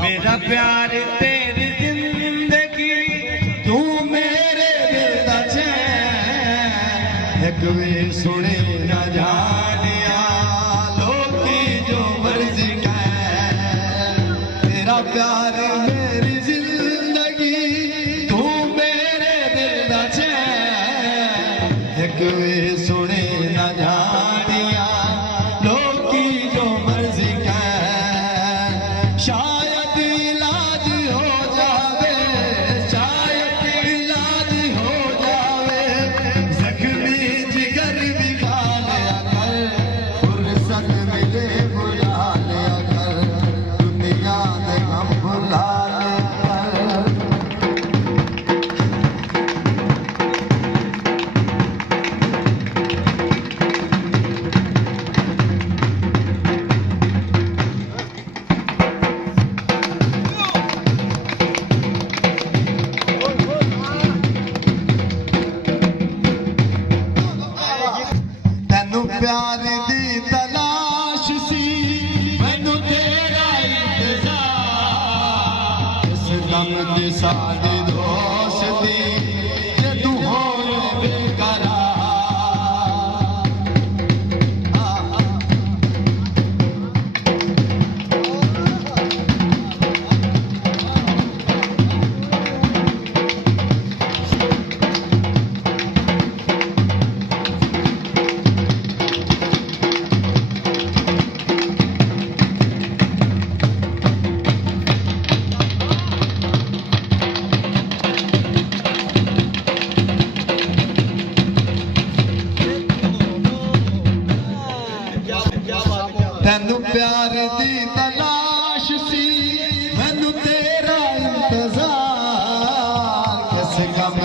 मेरा प्यार तेरी जिंदगी तू मेरे दिल दा चैन एक वे सुने न जानिया लोकी जो मर्जी कह तेरा प्यार मेरी जिंदगी तू मेरे दिल दा चैन एक वे सुने न जानिया लोकी जो मर्जी कह शायद इलाज हो जावे शायद इलाज हो जावे जख्मी जिगर भी खा लिया कर फुर्सत मिले बुला लिया कर दुनिया ने हम भुला लिया प्यार दी तलाश सी मैनू तेरा इंतजार इस दम दी साडी दोस्ती जे तू होए बेकरार तैनू प्यार दी तलाश सी मैनू तेरा इंतजार किस गम